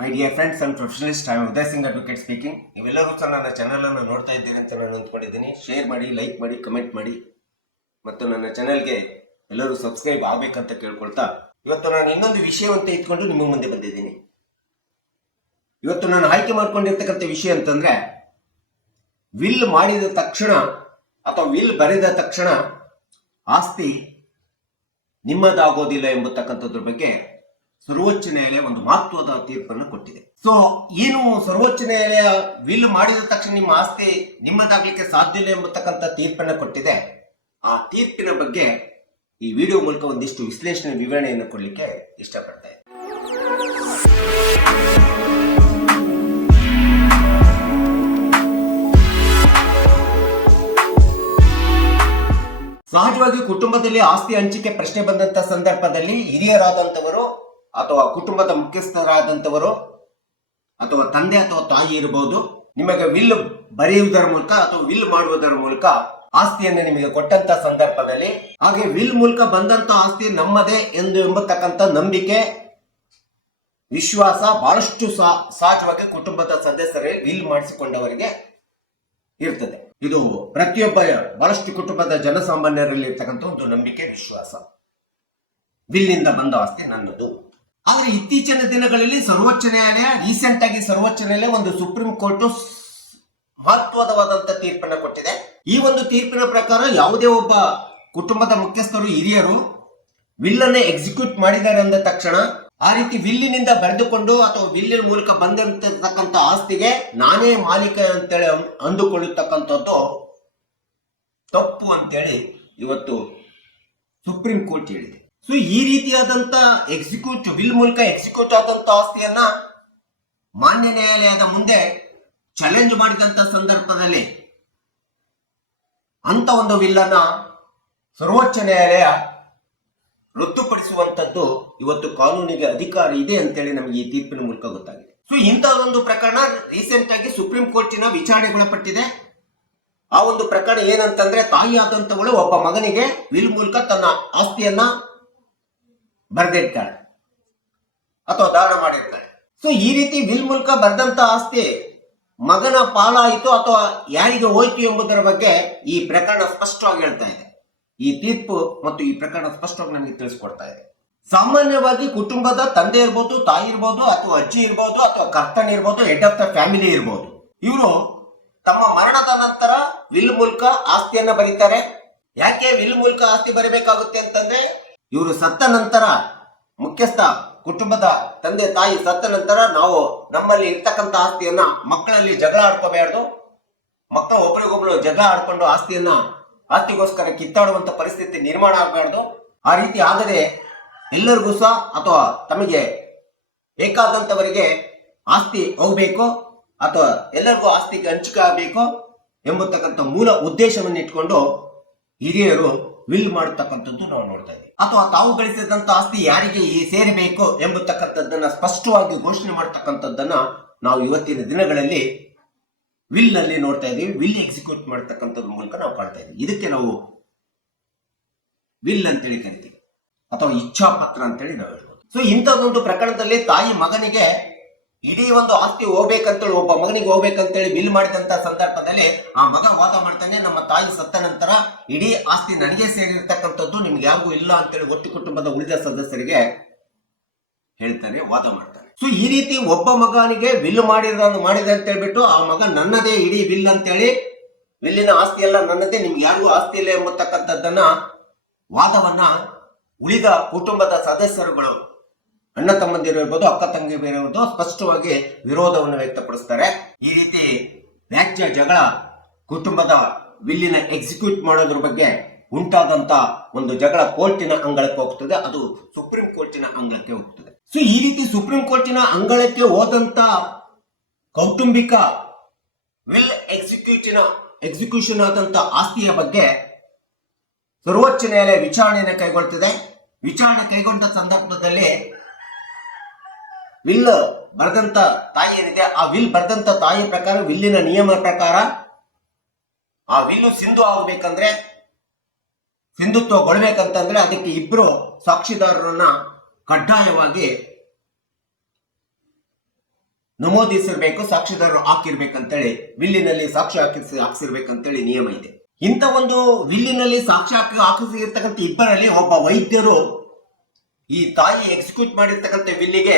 My dear friends and professionalist, I am Uday Singh advocate speaking. ನೀವೆಲ್ಲರೂ ಸಹ ನನ್ನ ಚಾನಲ್ ಅನ್ನು ನೋಡ್ತಾ ಇದ್ದೀರಿ ಅಂತ ನಾನು ಅಂದ್ಕೊಂಡಿದ್ದೀನಿ. ಶೇರ್ ಮಾಡಿ, ಲೈಕ್ ಮಾಡಿ, ಕಮೆಂಟ್ ಮಾಡಿ ಮತ್ತು ನನ್ನ ಚಾನೆಲ್ಗೆ ಎಲ್ಲರೂ ಸಬ್ಸ್ಕ್ರೈಬ್ ಆಗಬೇಕಂತ ಕೇಳ್ಕೊಳ್ತಾ ಇವತ್ತು ನಾನು ಇನ್ನೊಂದು ವಿಷಯವಂತ ಇಟ್ಕೊಂಡು ನಿಮ್ಮ ಮುಂದೆ ಬಂದಿದ್ದೀನಿ. ಇವತ್ತು ನಾನು ಆಯ್ಕೆ ಮಾಡ್ಕೊಂಡಿರ್ತಕ್ಕಂಥ ವಿಷಯ ಅಂತಂದ್ರೆ, ವಿಲ್ ಮಾಡಿದ ತಕ್ಷಣ ಅಥವಾ ವಿಲ್ ಬರೆದ ತಕ್ಷಣ ಆಸ್ತಿ ನಿಮ್ಮದಾಗೋದಿಲ್ಲ ಎಂಬತಕ್ಕಂಥದ್ರ ಬಗ್ಗೆ ಸರ್ವೋಚ್ಚ ನ್ಯಾಯಾಲಯ ಒಂದು ಮಹತ್ವದ ತೀರ್ಪನ್ನು ಕೊಟ್ಟಿದೆ. ಸೊ ಏನು ಸರ್ವೋಚ್ಚ ನ್ಯಾಯಾಲಯ ವಿಲ್ ಮಾಡಿದ ತಕ್ಷಣ ನಿಮ್ಮ ಆಸ್ತಿ ನಿಮ್ಮದಾಗ್ಲಿಕ್ಕೆ ಸಾಧ್ಯ ಇಲ್ಲ ಎಂಬತಕ್ಕಂಥ ತೀರ್ಪನ್ನು ಕೊಟ್ಟಿದೆ. ಆ ತೀರ್ಪಿನ ಬಗ್ಗೆ ಈ ವಿಡಿಯೋ ಮೂಲಕ ಒಂದಿಷ್ಟು ವಿಶ್ಲೇಷಣೆ ವಿವರಣೆಯನ್ನು ಕೊಡಲಿಕ್ಕೆ ಇಷ್ಟಪಡ್ತಾ ಇದ್ದೀನಿ. ಸಹಜವಾಗಿ ಕುಟುಂಬದಲ್ಲಿ ಆಸ್ತಿ ಹಂಚಿಕೆ ಪ್ರಶ್ನೆ ಬಂದಂತ ಸಂದರ್ಭದಲ್ಲಿ ಹಿರಿಯರಾದಂಥವರು ಅಥವಾ ಕುಟುಂಬದ ಮುಖ್ಯಸ್ಥರಾದಂಥವರು ಅಥವಾ ತಂದೆ ಅಥವಾ ತಾಯಿ ಇರಬಹುದು, ನಿಮಗೆ ವಿಲ್ ಬರೆಯುವುದರ ಮೂಲಕ ಅಥವಾ ವಿಲ್ ಮಾಡುವುದರ ಮೂಲಕ ಆಸ್ತಿಯನ್ನು ನಿಮಗೆ ಕೊಟ್ಟಂತ ಸಂದರ್ಭದಲ್ಲಿ, ಹಾಗೆ ವಿಲ್ ಮೂಲಕ ಬಂದಂತ ಆಸ್ತಿ ನಮ್ಮದೇ ಎಂಬತಕ್ಕಂಥ ನಂಬಿಕೆ, ವಿಶ್ವಾಸ ಬಹಳಷ್ಟು ಸಹಜವಾಗಿ ಕುಟುಂಬದ ಸದಸ್ಯರೇ ವಿಲ್ ಮಾಡಿಸಿಕೊಂಡವರಿಗೆ ಇರ್ತದೆ. ಇದು ಪ್ರತಿಯೊಬ್ಬ ಬಹಳಷ್ಟು ಕುಟುಂಬದ ಜನಸಾಮಾನ್ಯರಲ್ಲಿ ಇರ್ತಕ್ಕಂಥ ಒಂದು ನಂಬಿಕೆ, ವಿಶ್ವಾಸ. ವಿಲ್ನಿಂದ ಬಂದ ಆಸ್ತಿ ನನ್ನದು. ಆದ್ರೆ ಇತ್ತೀಚಿನ ದಿನಗಳಲ್ಲಿ ಸರ್ವೋಚ್ಚ ನ್ಯಾಯಾಲಯ ರೀಸೆಂಟ್ ಆಗಿ ಸರ್ವೋಚ್ಚ ನ್ಯಾಯಾಲಯ ಒಂದು ಸುಪ್ರೀಂ ಕೋರ್ಟ್ ಮಹತ್ವದವಾದಂತ ತೀರ್ಪನ್ನು ಕೊಟ್ಟಿದೆ. ಈ ಒಂದು ತೀರ್ಪಿನ ಪ್ರಕಾರ ಯಾವುದೇ ಒಬ್ಬ ಕುಟುಂಬದ ಮುಖ್ಯಸ್ಥರು, ಹಿರಿಯರು ವಿಲ್ ಅನ್ನು ಎಕ್ಸಿಕ್ಯೂಟ್ ಮಾಡಿದ್ದಾರೆ ಅಂದ ತಕ್ಷಣ ಆ ರೀತಿ ವಿಲ್ಲಿನಿಂದ ಬರೆದುಕೊಂಡು ಅಥವಾ ವಿಲ್ಲಿನ ಮೂಲಕ ಬಂದಿರತಕ್ಕಂಥ ಆಸ್ತಿಗೆ ನಾನೇ ಮಾಲೀಕ ಅಂತೇಳಿ ಅಂದುಕೊಳ್ಳತಕ್ಕಂಥದ್ದು ತಪ್ಪು ಅಂತೇಳಿ ಇವತ್ತು ಸುಪ್ರೀಂ ಕೋರ್ಟ್ ಹೇಳಿದೆ. ಸೊ ಈ ರೀತಿಯಾದಂತ ವಿಲ್ ಮೂಲಕ ಎಕ್ಸಿಕ್ಯೂಟ್ ಆದಂತ ಆಸ್ತಿಯನ್ನ ಮಾನ್ಯ ನ್ಯಾಯಾಲಯದ ಮುಂದೆ ಚಾಲೆಂಜ್ ಮಾಡಿದಂತ ಸಂದರ್ಭದಲ್ಲಿ ಅಂತ ಒಂದು ವಿಲ್ ಅನ್ನ ಸರ್ವೋಚ್ಚ ನ್ಯಾಯಾಲಯ ರದ್ದುಪಡಿಸುವಂತದ್ದು ಇವತ್ತು ಕಾನೂನಿಗೆ ಅಧಿಕಾರ ಇದೆ ಅಂತೇಳಿ ನಮಗೆ ಈ ತೀರ್ಪಿನ ಮೂಲಕ ಗೊತ್ತಾಗಿದೆ. ಸೊ ಇಂತಹದೊಂದು ಪ್ರಕರಣ ರೀಸೆಂಟ್ ಆಗಿ ಸುಪ್ರೀಂ ಕೋರ್ಟಿನ ವಿಚಾರಣೆಗೊಳಪಟ್ಟಿದೆ. ಆ ಒಂದು ಪ್ರಕರಣ ಏನಂತಂದ್ರೆ, ತಾಯಿ ಆದಂತವಳು ಒಬ್ಬ ಮಗನಿಗೆ ವಿಲ್ ಮೂಲಕ ತನ್ನ ಆಸ್ತಿಯನ್ನ ಬರೆದಿರ್ತಾಳೆ ಅಥವಾ ದಾನ ಮಾಡಿರ್ತಾಳೆ. ಸೊ ಈ ರೀತಿ ವಿಲ್ ಮೂಲಕ ಬರೆದಂತ ಆಸ್ತಿ ಮಗನ ಪಾಲಾಯಿತು ಅಥವಾ ಯಾರಿಗೆ ಹೋಯ್ತು ಎಂಬುದರ ಬಗ್ಗೆ ಈ ಪ್ರಕರಣ ಸ್ಪಷ್ಟವಾಗಿ ಹೇಳ್ತಾ ಇದೆ. ಈ ತೀರ್ಪು ಮತ್ತು ಈ ಪ್ರಕರಣ ಸ್ಪಷ್ಟವಾಗಿ ನಮಗೆ ತಿಳಿಸ್ಕೊಡ್ತಾ ಇದೆ. ಸಾಮಾನ್ಯವಾಗಿ ಕುಟುಂಬದ ತಂದೆ ಇರ್ಬೋದು, ತಾಯಿ ಇರ್ಬೋದು, ಅಥವಾ ಅಜ್ಜಿ ಇರ್ಬೋದು, ಅಥವಾ ಕರ್ತನ ಇರ್ಬೋದು, ಹೆಡ್ ಆಫ್ ದ ಫ್ಯಾಮಿಲಿ ಇರ್ಬೋದು, ಇವರು ತಮ್ಮ ಮರಣದ ನಂತರ ವಿಲ್ ಮೂಲಕ ಆಸ್ತಿಯನ್ನ ಬರೀತಾರೆ. ಯಾಕೆ ವಿಲ್ ಮೂಲಕ ಆಸ್ತಿ ಬರೀಬೇಕಾಗುತ್ತೆ ಅಂತಂದ್ರೆ, ಇವರು ಸತ್ತ ನಂತರ ಮುಖ್ಯಸ್ಥ ಕುಟುಂಬದ ತಂದೆ ತಾಯಿ ಸತ್ತ ನಂತರ ನಾವು ನಮ್ಮಲ್ಲಿ ಇರ್ತಕ್ಕಂಥ ಆಸ್ತಿಯನ್ನ ಮಕ್ಕಳಲ್ಲಿ ಜಗಳ ಆಡ್ಕೋಬಾರ್ದು, ಮಕ್ಕಳು ಒಬ್ಬರಿಗೊಬ್ರು ಜಗಳ ಆಡ್ಕೊಂಡು ಆಸ್ತಿಗೋಸ್ಕರ ಕಿತ್ತಾಡುವಂತ ಪರಿಸ್ಥಿತಿ ನಿರ್ಮಾಣ ಆಗಬಾರ್ದು. ಆ ರೀತಿ ಆಗದೆ ಎಲ್ಲರಿಗೂ ಸಹ ಅಥವಾ ತಮಗೆ ಬೇಕಾದಂತವರಿಗೆ ಆಸ್ತಿ ಹೋಗ್ಬೇಕು ಅಥವಾ ಎಲ್ಲರಿಗೂ ಆಸ್ತಿಗೆ ಹಂಚಿಕೆ ಆಗಬೇಕು ಎಂಬತಕ್ಕಂಥ ಮೂಲ ಉದ್ದೇಶವನ್ನು ಇಟ್ಕೊಂಡು ಹಿರಿಯರು ವಿಲ್ ಮಾಡತಕ್ಕಂಥದ್ದು ನಾವು ನೋಡ್ತಾ ಇದ್ದೀವಿ. ಅಥವಾ ತಾವು ಗಳಿಸಿದಂತ ಆಸ್ತಿ ಯಾರಿಗೆ ಸೇರಬೇಕು ಎಂಬತಕ್ಕಂಥದ್ದನ್ನ ಸ್ಪಷ್ಟವಾಗಿ ಘೋಷಣೆ ಮಾಡತಕ್ಕಂಥದ್ದನ್ನ ನಾವು ಇವತ್ತಿನ ದಿನಗಳಲ್ಲಿ ವಿಲ್ ನಲ್ಲಿ ನೋಡ್ತಾ ಇದ್ದೀವಿ. ವಿಲ್ ಎಕ್ಸಿಕ್ಯೂಟ್ ಮಾಡತಕ್ಕಂಥದ್ರ ಮೂಲಕ ನಾವು ಕಾಣ್ತಾ ಇದ್ದೀವಿ. ಇದಕ್ಕೆ ನಾವು ವಿಲ್ ಅಂತೇಳಿ ಕರಿತೀವಿ ಅಥವಾ ಇಚ್ಛಾ ಪತ್ರ ಅಂತೇಳಿ ನಾವು ಹೇಳ್ಬೋದು. ಸೊ ಇಂಥದ್ದೊಂದು ಪ್ರಕರಣದಲ್ಲಿ ತಾಯಿ ಮಗನಿಗೆ ಇಡೀ ಒಂದು ಆಸ್ತಿ ಹೋಗ್ಬೇಕಂತೇಳಿ, ಒಬ್ಬ ಮಗನಿಗೆ ಹೋಗ್ಬೇಕಂತೇಳಿ ವಿಲ್ ಮಾಡಿದಂತ ಸಂದರ್ಭದಲ್ಲಿ ಆ ಮಗ ವಾದ ಮಾಡ್ತಾನೆ, ನಮ್ಮ ತಾಯಿ ಸತ್ತ ನಂತರ ಇಡೀ ಆಸ್ತಿ ನನಗೆ ಸೇರಿರ್ತಕ್ಕಂಥದ್ದು, ನಿಮ್ಗೆ ಯಾರಿಗೂ ಇಲ್ಲ ಅಂತೇಳಿ ಒಟ್ಟು ಕುಟುಂಬದ ಉಳಿದ ಸದಸ್ಯರಿಗೆ ಹೇಳ್ತಾನೆ, ವಾದ ಮಾಡ್ತಾನೆ. ಸೊ ಈ ರೀತಿ ಒಬ್ಬ ಮಗನಿಗೆ ವಿಲ್ ಮಾಡಿದ ಅಂತ ಹೇಳ್ಬಿಟ್ಟು ಆ ಮಗ ನನ್ನದೇ ಇಡೀ ವಿಲ್ ಅಂತೇಳಿ, ವಿಲ್ಲಿನ ಆಸ್ತಿ ಎಲ್ಲ ನನ್ನದೇ, ನಿಮ್ಗೆ ಯಾರಿಗೂ ಆಸ್ತಿ ಇಲ್ಲ ಎಂಬತಕ್ಕಂಥದ್ದನ್ನ ವಾದವನ್ನ ಉಳಿದ ಕುಟುಂಬದ ಸದಸ್ಯರುಗಳು, ಅಣ್ಣ ತಮ್ಮಂದಿರು ಇರ್ಬೋದು, ಅಕ್ಕ ತಂಗಿ ಇರ್ಬೋದು, ಸ್ಪಷ್ಟವಾಗಿ ವಿರೋಧವನ್ನು ವ್ಯಕ್ತಪಡಿಸ್ತಾರೆ. ಈ ರೀತಿ ವ್ಯಾಜ್ಯ ಜಗಳ ಕುಟುಂಬದ ವಿಲ್ಲಿನ ಎಕ್ಸಿಕ್ಯೂಟ್ ಮಾಡೋದ್ರ ಬಗ್ಗೆ ಉಂಟಾದಂತ ಒಂದು ಜಗಳ ಕೋರ್ಟಿನ ಅಂಗಳಕ್ಕೆ ಹೋಗ್ತದೆ, ಅದು ಸುಪ್ರೀಂ ಕೋರ್ಟಿನ ಅಂಗಳಕ್ಕೆ ಹೋಗ್ತದೆ. ಸೊ ಈ ರೀತಿ ಸುಪ್ರೀಂ ಕೋರ್ಟಿನ ಅಂಗಳಕ್ಕೆ ಹೋದಂತ ಕೌಟುಂಬಿಕ ವಿಲ್ ಎಕ್ಸಿಕ್ಯೂಷನ್ ಆದಂತ ಆಸ್ತಿಯ ಬಗ್ಗೆ ಸರ್ವೋಚ್ಚ ನ್ಯಾಯಾಲಯ ವಿಚಾರಣೆಯನ್ನು ಕೈಗೊಳ್ತಿದೆ. ವಿಚಾರಣೆ ಕೈಗೊಂಡ ಸಂದರ್ಭದಲ್ಲಿ ವಿಲ್ ಬರೆದಂತ ತಾಯಿ ಏನಿದೆ, ಆ ವಿಲ್ ಬರೆದಂತ ತಾಯಿ ಪ್ರಕಾರ, ವಿಲ್ಲಿನ ನಿಯಮ ಪ್ರಕಾರ ಆ ವಿಲ್ಲು ಸಿಂಧುತ್ವಗೊಳ್ಬೇಕಂತಂದ್ರೆ ಅದಕ್ಕೆ ಇಬ್ರು ಸಾಕ್ಷಿದಾರರನ್ನ ಕಡ್ಡಾಯವಾಗಿ ನಮೂದಿಸಿರ್ಬೇಕು, ಸಾಕ್ಷಿದಾರರು ಹಾಕಿರ್ಬೇಕಂತೇಳಿ ವಿಲ್ಲಿನಲ್ಲಿ ಸಾಕ್ಷಿ ಹಾಕಿಸಿರ್ಬೇಕಂತೇಳಿ ನಿಯಮ ಇದೆ. ಇಂಥ ಒಂದು ವಿಲ್ಲಿನಲ್ಲಿ ಸಾಕ್ಷಿ ಹಾಕಿಸಿರ್ತಕ್ಕಂಥ ಇಬ್ಬರಲ್ಲಿ ಒಬ್ಬ ವೈದ್ಯರು ಈ ತಾಯಿ ಎಕ್ಸಿಕ್ಯೂಟ್ ಮಾಡಿರ್ತಕ್ಕಂಥ ವಿಲ್ಲಿಗೆ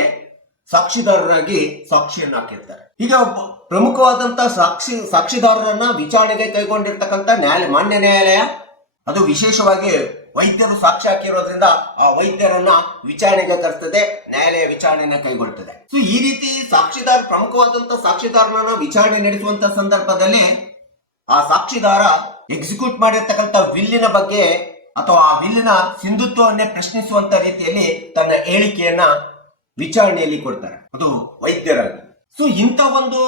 ಸಾಕ್ಷಿದಾರರಾಗಿ ಸಾಕ್ಷಿಯನ್ನು ಹಾಕಿರ್ತಾರೆ. ಈಗ ಒಬ್ಬ ಪ್ರಮುಖವಾದಂತ ಸಾಕ್ಷಿದಾರರನ್ನ ವಿಚಾರಣೆಗೆ ಕೈಗೊಂಡಿರ್ತಕ್ಕಂಥ ಮಾನ್ಯ ನ್ಯಾಯಾಲಯ ಅದು ವಿಶೇಷವಾಗಿ ವೈದ್ಯರು ಸಾಕ್ಷಿ ಹಾಕಿರೋದ್ರಿಂದ ಆ ವೈದ್ಯರನ್ನ ವಿಚಾರಣೆಗೆ ಕರೆಸ್ತದೆ, ನ್ಯಾಯಾಲಯ ವಿಚಾರಣೆಯನ್ನ ಕೈಗೊಳ್ತದೆ. ಸೊ ಈ ರೀತಿ ಪ್ರಮುಖವಾದಂತ ಸಾಕ್ಷಿದಾರನ ವಿಚಾರಣೆ ನಡೆಸುವಂತ ಸಂದರ್ಭದಲ್ಲಿ ಆ ಸಾಕ್ಷಿದಾರ ಎಕ್ಸಿಕ್ಯೂಟ್ ಮಾಡಿರ್ತಕ್ಕಂಥ ವಿಲ್ಲಿನ ಬಗ್ಗೆ ಅಥವಾ ಆ ವಿಲ್ಲಿನ ಸಿಂಧುತ್ವವನ್ನೇ ಪ್ರಶ್ನಿಸುವಂತ ರೀತಿಯಲ್ಲಿ ತನ್ನ ಹೇಳಿಕೆಯನ್ನ ವಿಚಾರಣೆಯಲ್ಲಿ ಕೊಡ್ತಾರೆ, ಅದು ವೈದ್ಯರಾಗಿ. ಸೊ ಇಂಥ ಒಂದು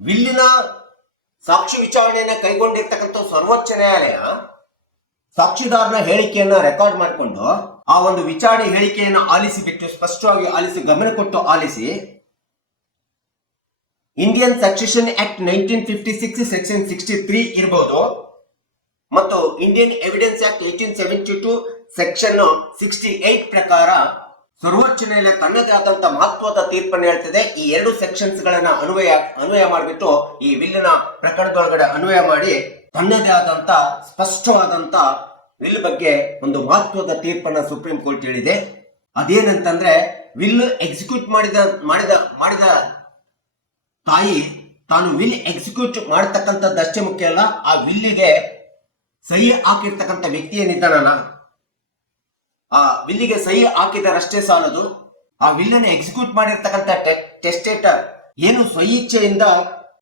ವಿಲ್ಲಿನ ಸಾಕ್ಷಿ ವಿಚಾರಣೆಯನ್ನ ಕೈಗೊಂಡಿರ್ತಕ್ಕಂಥ ಸರ್ವೋಚ್ಚ ನ್ಯಾಯಾಲಯ ಸಾಕ್ಷಿದಾರನ ಹೇಳಿಕೆಯನ್ನ ರೆಕಾರ್ಡ್ ಮಾಡಿಕೊಂಡು ಆ ಒಂದು ವಿಚಾರಣೆ ಹೇಳಿಕೆಯನ್ನು ಆಲಿಸಿ ಬಿಟ್ಟು ಸ್ಪಷ್ಟವಾಗಿ ಆಲಿಸಿ, ಗಮನ ಕೊಟ್ಟು ಆಲಿಸಿ, ಇಂಡಿಯನ್ ಸಕ್ಸೆಷನ್ ಆಕ್ಟ್ 1956 ಸೆಕ್ಷನ್ 63 ಇರಬಹುದು ಮತ್ತು ಇಂಡಿಯನ್ ಎವಿಡೆನ್ಸ್ ಆಕ್ಟ್ 1872 ಸೆಕ್ಷನ್ 68 ಪ್ರಕಾರ ಸರ್ವೋಚ್ಚ ನ್ಯಾಯಾಲಯ ತನ್ನದೇ ಆದಂತಹ ಮಹತ್ವದ ತೀರ್ಪನ್ನು ಹೇಳ್ತದೆ. ಈ ಎರಡು ಸೆಕ್ಷನ್ಸ್ ಗಳನ್ನ ಅನ್ವಯ ಮಾಡಿಬಿಟ್ಟು ಈ ವಿಲ್ಲಿನ ಪ್ರಕರಣದೊಳಗಡೆ ಅನ್ವಯ ಮಾಡಿ ತನ್ನದೇ ಆದಂತ ಸ್ಪಷ್ಟವಾದಂತ ವಿಲ್ ಬಗ್ಗೆ ಒಂದು ಮಹತ್ವದ ತೀರ್ಪನ್ನ ಸುಪ್ರೀಂ ಕೋರ್ಟ್ ಹೇಳಿದೆ. ಅದೇನಂತಂದ್ರೆ, ವಿಲ್ ಎಕ್ಸಿಕ್ಯೂಟ್ ಮಾಡಿದ ತಾಯಿ ತಾನು ವಿಲ್ ಎಕ್ಸಿಕ್ಯೂಟ್ ಮಾಡತಕ್ಕಂಥದ್ದಷ್ಟೇ ಮುಖ್ಯ ಅಲ್ಲ, ಆ ವಿಲ್ಲಿಗೆ ಸಹಿ ಹಾಕಿರ್ತಕ್ಕಂಥ ವ್ಯಕ್ತಿ ಏನಿದ್ದಾನಲ್ಲ, ಆ ವಿಲ್ಲಿಗೆ ಸಹಿ ಹಾಕಿದರಷ್ಟೇ ಸಾಲದು, ಆ ವಿಲ್ಲನ್ನು ಎಕ್ಸಿಕ್ಯೂಟ್ ಮಾಡಿರ್ತಕ್ಕಂಥ ಟೆಸ್ಟೇಟರ್ ಏನು ಸ್ವಇಚ್ಛೆಯಿಂದ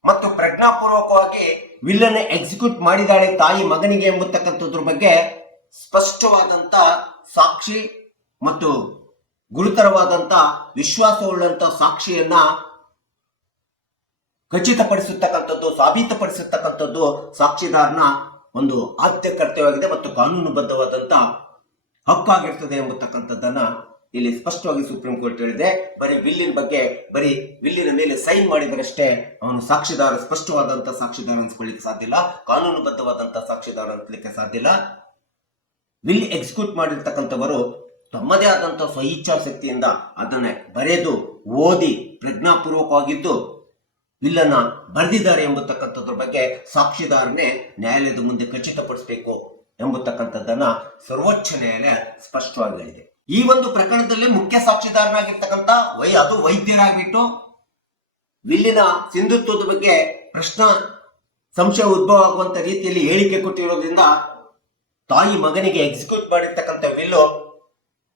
ಮತ್ತು ಪ್ರಜ್ಞಾಪೂರ್ವಕವಾಗಿ ವಿಲ್ಲನ್ನು ಎಕ್ಸಿಕ್ಯೂಟ್ ಮಾಡಿದಾಳೆ ತಾಯಿ ಮಗನಿಗೆ ಎಂಬತಕ್ಕಂಥದ್ರ ಬಗ್ಗೆ ಸ್ಪಷ್ಟವಾದಂತ ಸಾಕ್ಷಿ ಮತ್ತು ಗುರುತರವಾದಂತ ವಿಶ್ವಾಸವುಳ್ಳಂತ ಸಾಕ್ಷಿಯನ್ನ ಖಚಿತಪಡಿಸತಕ್ಕಂಥದ್ದು, ಸಾಬೀತುಪಡಿಸತಕ್ಕಂಥದ್ದು ಸಾಕ್ಷಿದಾರನ ಒಂದು ಆದ್ಯ ಕರ್ತವ್ಯವಾಗಿದೆ ಮತ್ತು ಕಾನೂನುಬದ್ಧವಾದಂತ ಹಕ್ಕಾಗಿರ್ತದೆ ಎಂಬತಕ್ಕಂಥದ್ದನ್ನ ಇಲ್ಲಿ ಸ್ಪಷ್ಟವಾಗಿ ಸುಪ್ರೀಂ ಕೋರ್ಟ್ ಹೇಳಿದೆ. ಬರೀ ವಿಲ್ಲಿನ ಮೇಲೆ ಸೈನ್ ಮಾಡಿದರಷ್ಟೇ ಅವನು ಸಾಕ್ಷಿದಾರ, ಸ್ಪಷ್ಟವಾದಂತ ಸಾಕ್ಷಿದಾರ ಅನ್ಸ್ಕೊಳ್ಳಿಕ್ಕೆ ಸಾಧ್ಯ ಇಲ್ಲ, ಕಾನೂನುಬದ್ಧವಾದಂತ ಸಾಕ್ಷಿದಾರ ಅನ್ಸ್ಲಿಕ್ಕೆ ಸಾಧ್ಯ ಇಲ್ಲ. ವಿಲ್ ಎಕ್ಸಿಕ್ಯೂಟ್ ಮಾಡಿರ್ತಕ್ಕಂಥವರು ತಮ್ಮದೇ ಆದಂತ ಸ್ವಇಚ್ಛಾಶಕ್ತಿಯಿಂದ ಅದನ್ನ ಬರೆದು ಓದಿ ಪ್ರಜ್ಞಾಪೂರ್ವಕವಾಗಿದ್ದು ವಿಲ್ಲನ್ನ ಬರೆದಿದ್ದಾರೆ ಎಂಬತಕ್ಕಂಥದ್ರ ಬಗ್ಗೆ ಸಾಕ್ಷಿದಾರನೇ ನ್ಯಾಯಾಲಯದ ಮುಂದೆ ಖಚಿತಪಡಿಸಬೇಕು ಎಂಬತಕ್ಕಂಥದ್ದನ್ನ ಸರ್ವೋಚ್ಚ ನ್ಯಾಯಾಲಯ ಸ್ಪಷ್ಟವಾಗಿ ಹೇಳಿದೆ. ಈ ಒಂದು ಪ್ರಕರಣದಲ್ಲಿ ಮುಖ್ಯ ಸಾಕ್ಷಿದಾರನಾಗಿರ್ತಕ್ಕಂಥ ಅದು ವೈದ್ಯರಾಗ್ಬಿಟ್ಟು ವಿಲ್ಲಿನ ಸಿಂಧುತ್ವದ ಬಗ್ಗೆ ಸಂಶಯ ಉದ್ಭವ ಆಗುವಂತ ರೀತಿಯಲ್ಲಿ ಹೇಳಿಕೆ ಕೊಟ್ಟಿರೋದ್ರಿಂದ ತಾಯಿ ಮಗನಿಗೆ ಎಕ್ಸಿಕ್ಯೂಟ್ ಮಾಡಿರ್ತಕ್ಕಂಥ ವಿಲ್ಲು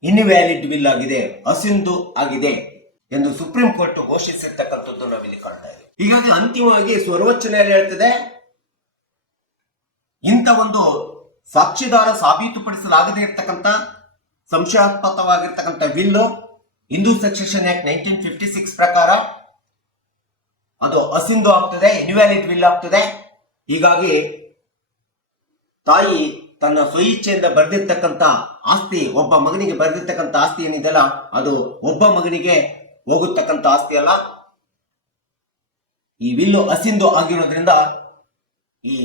ಇನ್ವ್ಯಾಲಿಡ್ ವಿಲ್ ಆಗಿದೆ, ಅಸಿಂಧು ಆಗಿದೆ ಎಂದು ಸುಪ್ರೀಂ ಕೋರ್ಟ್ ಘೋಷಿಸಿರ್ತಕ್ಕಂಥದ್ದು ನಾವಿಲ್ಲಿ ಕಾಣ್ತಾ ಇದ್ದೀವಿ. ಹೀಗಾಗಿ ಅಂತಿಮವಾಗಿ ಸರ್ವೋಚ್ಚ ನ್ಯಾಯಾಲಯ ಹೇಳ್ತದೆ, ಇಂಥ ಒಂದು ಸಾಕ್ಷಿದಾರ ಸಾಬೀತುಪಡಿಸಲಾಗದೇ ಇರತಕ್ಕಂಥ ಸಂಶಯಾಸ್ಪದವಾಗಿರ್ತಕ್ಕಂಥ ವಿಲ್ಲು ಹಿಂದೂ ಸಕ್ಸೆಷನ್ ಆಕ್ಟ್ 1956 ಪ್ರಕಾರ ಅದು ಅಸಿಂಧು ಆಗ್ತದೆ, ಇನ್ವ್ಯಾಲಿಡ್ ವಿಲ್ ಆಗ್ತದೆ. ಹೀಗಾಗಿ ತಾಯಿ ತನ್ನ ಸ್ವಇಚ್ಛೆಯಿಂದ ಬರೆದಿರ್ತಕ್ಕಂಥ ಆಸ್ತಿ, ಒಬ್ಬ ಮಗನಿಗೆ ಬರೆದಿರ್ತಕ್ಕಂಥ ಆಸ್ತಿ ಏನಿದೆಯಲ್ಲ, ಅದು ಒಬ್ಬ ಮಗನಿಗೆ ಹೋಗುತ್ತಕ್ಕಂಥ ಆಸ್ತಿ ಅಲ್ಲ. ಈ ವಿಲ್ಲು ಅಸಿಂಧು ಆಗಿರೋದ್ರಿಂದ ಈ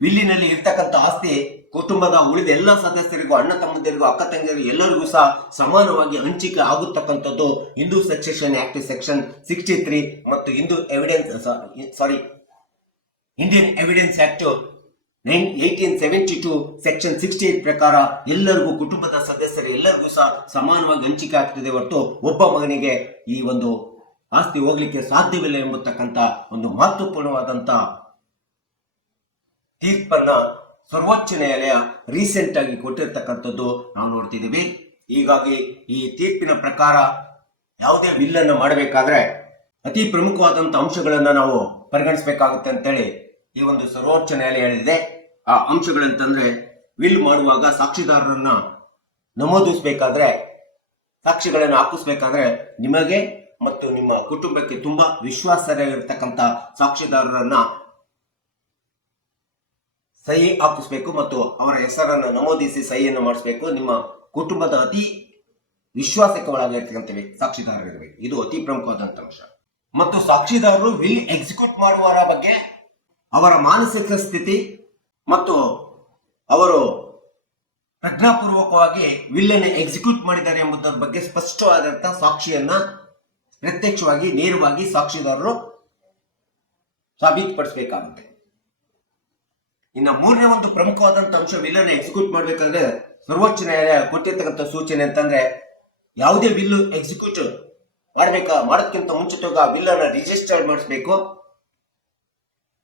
ವಿಲ್ಲಿನಲ್ಲಿ ಇರ್ತಕ್ಕಂಥ ಆಸ್ತಿ ಕುಟುಂಬದ ಉಳಿದ ಎಲ್ಲ ಸದಸ್ಯರಿಗೂ, ಅಣ್ಣ ತಮ್ಮಂದಿರಿಗೂ, ಅಕ್ಕ ತಂಗಿಯರಿಗೂ ಎಲ್ಲರಿಗೂ ಸಹ ಸಮಾನವಾಗಿ ಹಂಚಿಕೆ ಆಗುತ್ತಕ್ಕಂಥದ್ದು ಹಿಂದೂ ಸಕ್ಸೆಷನ್ ಆಕ್ಟ್ ಸೆಕ್ಷನ್ 63 ಮತ್ತು ಇಂಡಿಯನ್ ಎವಿಡೆನ್ಸ್ ಆಕ್ಟ್ 1872 ಸೆಕ್ಷನ್ 68 ಪ್ರಕಾರ ಎಲ್ಲರಿಗೂ, ಕುಟುಂಬದ ಸದಸ್ಯರು ಎಲ್ಲರಿಗೂ ಸಹ ಸಮಾನವಾಗಿ ಹಂಚಿಕೆ ಆಗ್ತದೆ ಹೊರತು ಒಬ್ಬ ಮಗನಿಗೆ ಈ ಒಂದು ಆಸ್ತಿ ಹೋಗ್ಲಿಕ್ಕೆ ಸಾಧ್ಯವಿಲ್ಲ ಎಂಬತಕ್ಕಂಥ ಒಂದು ಮಹತ್ವಪೂರ್ಣವಾದಂತ ತೀರ್ಪನ್ನ ಸರ್ವೋಚ್ಚ ನ್ಯಾಯಾಲಯ ರೀಸೆಂಟ್ ಆಗಿ ಕೊಟ್ಟಿರ್ತಕ್ಕಂಥದ್ದು ನಾವು ನೋಡ್ತಿದ್ದೀವಿ. ಹೀಗಾಗಿ ಈ ತೀರ್ಪಿನ ಪ್ರಕಾರ ಯಾವುದೇ ವಿಲ್ಲನ್ನು ಮಾಡಬೇಕಾದ್ರೆ ಅತಿ ಪ್ರಮುಖವಾದಂತ ಅಂಶಗಳನ್ನ ನಾವು ಪರಿಗಣಿಸಬೇಕಾಗುತ್ತೆ ಅಂತೇಳಿ ಈ ಒಂದು ಸರ್ವೋಚ್ಚ ನ್ಯಾಯಾಲಯ ಹೇಳಿದೆ. ಆ ಅಂಶಗಳಂತಂದ್ರೆ, ವಿಲ್ ಮಾಡುವಾಗ ಸಾಕ್ಷಿದಾರರನ್ನ ನಮೂದಿಸಬೇಕಾದ್ರೆ, ಸಾಕ್ಷಿಗಳನ್ನು ಹಾಕಿಸ್ಬೇಕಾದ್ರೆ ನಿಮಗೆ ಮತ್ತು ನಿಮ್ಮ ಕುಟುಂಬಕ್ಕೆ ತುಂಬಾ ವಿಶ್ವಾಸಾರ್ಹವಾಗಿರ್ತಕ್ಕಂಥ ಸಾಕ್ಷಿದಾರರನ್ನ ಸಹಿ ಹಾಕಿಸ್ಬೇಕು ಮತ್ತು ಅವರ ಹೆಸರನ್ನು ನಮೂದಿಸಿ ಸಹಿಯನ್ನು ಮಾಡಿಸ್ಬೇಕು. ನಿಮ್ಮ ಕುಟುಂಬದ ಅತಿ ವಿಶ್ವಾಸಕ್ಕೆ ಒಳಗಾಗಿರ್ತಕ್ಕಂಥ ಸಾಕ್ಷಿದಾರರಿರಬೇಕು. ಇದು ಅತಿ ಪ್ರಮುಖವಾದಂತ ಅಂಶ. ಮತ್ತು ಸಾಕ್ಷಿದಾರರು ವಿಲ್ ಎಕ್ಸಿಕ್ಯೂಟ್ ಮಾಡುವವರ ಬಗ್ಗೆ ಅವರ ಮಾನಸಿಕ ಸ್ಥಿತಿ ಮತ್ತು ಅವರು ಪ್ರಜ್ಞಾಪೂರ್ವಕವಾಗಿ ವಿಲ್ಲನ್ನು ಎಕ್ಸಿಕ್ಯೂಟ್ ಮಾಡಿದ್ದಾರೆ ಎಂಬುದರ ಬಗ್ಗೆ ಸ್ಪಷ್ಟವಾದಂತಹ ಸಾಕ್ಷಿಯನ್ನ ಪ್ರತ್ಯಕ್ಷವಾಗಿ ನೇರವಾಗಿ ಸಾಕ್ಷಿದಾರರು ಸಾಬೀತುಪಡಿಸಬೇಕಾಗುತ್ತೆ. ಇನ್ನು ಮೂರನೇ ಒಂದು ಪ್ರಮುಖವಾದಂತ ಅಂಶ ವಿಲ್ಲನ್ನ ಎಕ್ಸಿಕ್ಯೂಟ್ ಮಾಡ್ಬೇಕಾದ್ರೆ ಸರ್ವೋಚ್ಚ ನ್ಯಾಯಾಲಯ ಕೊಟ್ಟಿರ್ತಕ್ಕಂಥ ಸೂಚನೆ ಅಂತಂದ್ರೆ ಯಾವುದೇ ವಿಲ್ ಎಕ್ಸಿಕ್ಯೂಟ್ ಮಾಡೋದಕ್ಕಿಂತ ಮುಂಚಿತವಾಗಿ ವಿಲ್ ಅನ್ನ ರಿಜಿಸ್ಟರ್ಡ್ ಮಾಡಿಸ್ಬೇಕು.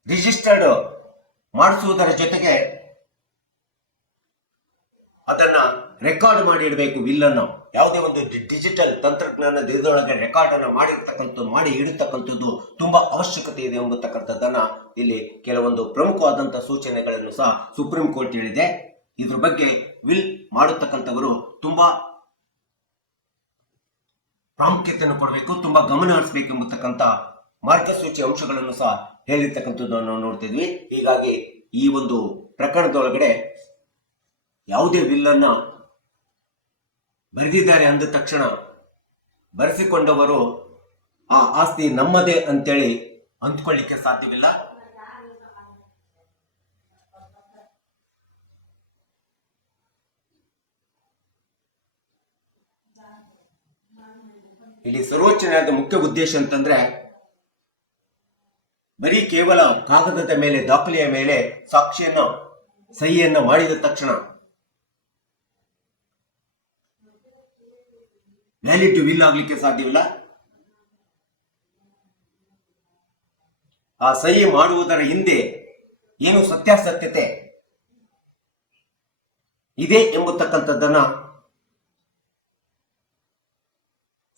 ರಿಜಿಸ್ಟರ್ಡ್ ಮಾಡಿಸುವುದರ ಜೊತೆಗೆ ಅದನ್ನ ರೆಕಾರ್ಡ್ ಮಾಡಿ ಇಡಬೇಕು. ವಿಲ್ ಅನ್ನು ಯಾವುದೇ ಒಂದು ಡಿಜಿಟಲ್ ತಂತ್ರಜ್ಞಾನದ ಇದರೊಳಗೆ ರೆಕಾರ್ಡ್ ಅನ್ನು ಮಾಡಿ ಇಡತಕ್ಕಂಥದ್ದು ತುಂಬಾ ಅವಶ್ಯಕತೆ ಇದೆ ಎಂಬತಕ್ಕಂಥದ್ದನ್ನ ಇಲ್ಲಿ ಕೆಲವೊಂದು ಪ್ರಮುಖವಾದಂತಹ ಸೂಚನೆಗಳನ್ನು ಸಹ ಸುಪ್ರೀಂ ಕೋರ್ಟ್ ಹೇಳಿದೆ. ಇದ್ರ ಬಗ್ಗೆ ವಿಲ್ ಮಾಡತಕ್ಕಂಥವರು ತುಂಬಾ ಪ್ರಾಮುಖ್ಯತೆಯನ್ನು ಕೊಡಬೇಕು, ತುಂಬಾ ಗಮನ ಹರಿಸಬೇಕು ಎಂಬತಕ್ಕಂಥ ಮಾರ್ಗಸೂಚಿ ಅಂಶಗಳನ್ನು ಸಹ ಹೇಳಿರ್ತಕ್ಕಂಥದ್ದನ್ನು ನಾವು ನೋಡ್ತಿದ್ವಿ. ಹೀಗಾಗಿ ಈ ಒಂದು ಪ್ರಕರಣದೊಳಗಡೆ ಯಾವುದೇ ವಿಲ್ ಅನ್ನ ಬರೆದಿದ್ದಾರೆ ಅಂದ ತಕ್ಷಣ ಬರೆಸಿಕೊಂಡವರು ಆ ಆಸ್ತಿ ನಮ್ಮದೇ ಅಂತೇಳಿ ಅಂದ್ಕೊಳ್ಳಿಕ್ಕೆ ಸಾಧ್ಯವಿಲ್ಲ. ಇಲ್ಲಿ ಸರ್ವೋಚ್ಚ ನ್ಯಾಯಾಲಯದ ಮುಖ್ಯ ಉದ್ದೇಶ ಅಂತಂದ್ರೆ ಬರೀ ಕೇವಲ ಕಾಗದದ ಮೇಲೆ ದಾಖಲೆಯ ಮೇಲೆ ಸಾಕ್ಷಿಯನ್ನು ಸಹಿಯನ್ನ ಮಾಡಿದ ತಕ್ಷಣ ವ್ಯಾಲಿಡ್ ವಿಲ್ ಆಗ್ಲಿಕ್ಕೆ ಸಾಧ್ಯವಿಲ್ಲ. ಆ ಸಹಿ ಮಾಡುವುದರ ಹಿಂದೆ ಏನು ಸತ್ಯಾಸತ್ಯತೆ ಇದೆ ಎಂಬತಕ್ಕಂಥದ್ದನ್ನ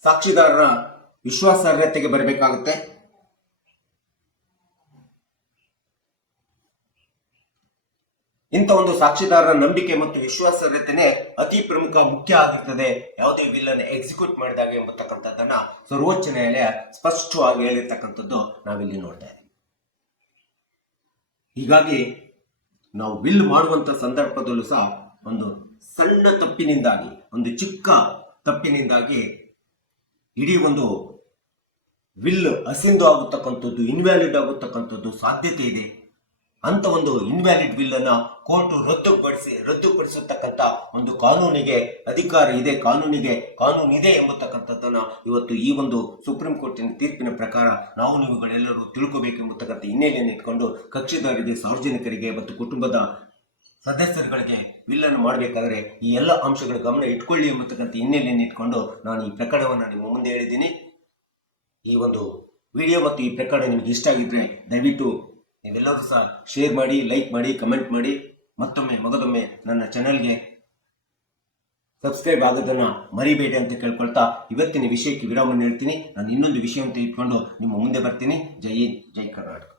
ಸಾಕ್ಷಿದಾರರ ವಿಶ್ವಾಸಾರ್ಹತೆಗೆ ಬರಬೇಕಾಗುತ್ತೆ. ಇಂಥ ಒಂದು ಸಾಕ್ಷಿದಾರರ ನಂಬಿಕೆ ಮತ್ತು ವಿಶ್ವಾಸಾರ್ಹತೆನೇ ಅತಿ ಪ್ರಮುಖ ಮುಖ್ಯ ಆಗಿರ್ತದೆ ಯಾವುದೇ ವಿಲ್ ಅನ್ನು ಎಕ್ಸಿಕ್ಯೂಟ್ ಮಾಡಿದಾಗ ಎಂಬತಕ್ಕಂಥದ್ದನ್ನ ಸರ್ವೋಚ್ಚ ನ್ಯಾಯಾಲಯ ಸ್ಪಷ್ಟವಾಗಿ ಹೇಳಿರ್ತಕ್ಕಂಥದ್ದು ನಾವಿಲ್ಲಿ ನೋಡ್ತಾ ಇದ್ದೀವಿ. ಹೀಗಾಗಿ ನಾವು ವಿಲ್ ಮಾಡುವಂತ ಸಂದರ್ಭದಲ್ಲೂ ಸಹ ಒಂದು ಸಣ್ಣ ತಪ್ಪಿನಿಂದಾಗಿ, ಒಂದು ಚಿಕ್ಕ ತಪ್ಪಿನಿಂದಾಗಿ ಇಡೀ ಒಂದು ವಿಲ್ ಅಸಿಂಧು ಆಗುತ್ತಕ್ಕಂಥದ್ದು, ಇನ್ವ್ಯಾಲಿಡ್ ಆಗುತ್ತಕ್ಕಂಥದ್ದು ಸಾಧ್ಯತೆ ಇದೆ. ಅಂತ ಒಂದು ಇನ್ವ್ಯಾಲಿಡ್ ವಿಲ್ ಅನ್ನ ಕೋರ್ಟ್ ರದ್ದುಪಡಿಸತಕ್ಕಂಥ ಒಂದು ಕಾನೂನಿಗೆ ಅಧಿಕಾರ ಇದೆ, ಕಾನೂನಿದೆ ಎಂಬತಕ್ಕಂಥದ್ದನ್ನ ಇವತ್ತು ಈ ಒಂದು ಸುಪ್ರೀಂ ಕೋರ್ಟಿನ ತೀರ್ಪಿನ ಪ್ರಕಾರ ನಾವು ನೀವುಗಳೆಲ್ಲರೂ ತಿಳ್ಕೋಬೇಕೆಂಬತಕ್ಕಂಥ ಹಿನ್ನೆಲೆಯನ್ನು ಇಟ್ಕೊಂಡು ಕಕ್ಷಿದಾರರಿಗೆ, ಸಾರ್ವಜನಿಕರಿಗೆ ಮತ್ತು ಕುಟುಂಬದ ಸದಸ್ಯರುಗಳಿಗೆ ವಿಲ್ ಅನ್ನು ಮಾಡಬೇಕಾದ್ರೆ ಈ ಎಲ್ಲ ಅಂಶಗಳ ಗಮನ ಇಟ್ಕೊಳ್ಳಿ ಎಂಬತಕ್ಕಂಥ ಹಿನ್ನೆಲೆಯನ್ನು ಇಟ್ಕೊಂಡು ನಾನು ಈ ಪ್ರಕರಣವನ್ನು ನಿಮ್ಮ ಮುಂದೆ ಹೇಳಿದ್ದೀನಿ. ಈ ಒಂದು ವಿಡಿಯೋ ಮತ್ತು ಈ ಪ್ರಕರಣ ನಿಮಗೆ ಇಷ್ಟ ಆಗಿದ್ರೆ ದಯವಿಟ್ಟು ನೀವೆಲ್ಲರೂ ಸಹ ಶೇರ್ ಮಾಡಿ, ಲೈಕ್ ಮಾಡಿ, ಕಮೆಂಟ್ ಮಾಡಿ. ಮಗದೊಮ್ಮೆ ನನ್ನ ಚಾನೆಲ್ಗೆ ಸಬ್ಸ್ಕ್ರೈಬ್ ಆಗೋದನ್ನ ಮರಿಬೇಡಿ ಅಂತ ಕೇಳ್ಕೊಳ್ತಾ ಇವತ್ತಿನ ವಿಷಯಕ್ಕೆ ವಿರಾಮ ಹೇಳ್ತೀನಿ. ನಾನು ಇನ್ನೊಂದು ವಿಷಯವನ್ನು ತೆಗೆದುಕೊಂಡು ನಿಮ್ಮ ಮುಂದೆ ಬರ್ತೀನಿ. ಜೈ ಹಿಂದ್, ಜೈ ಕರ್ನಾಟಕ.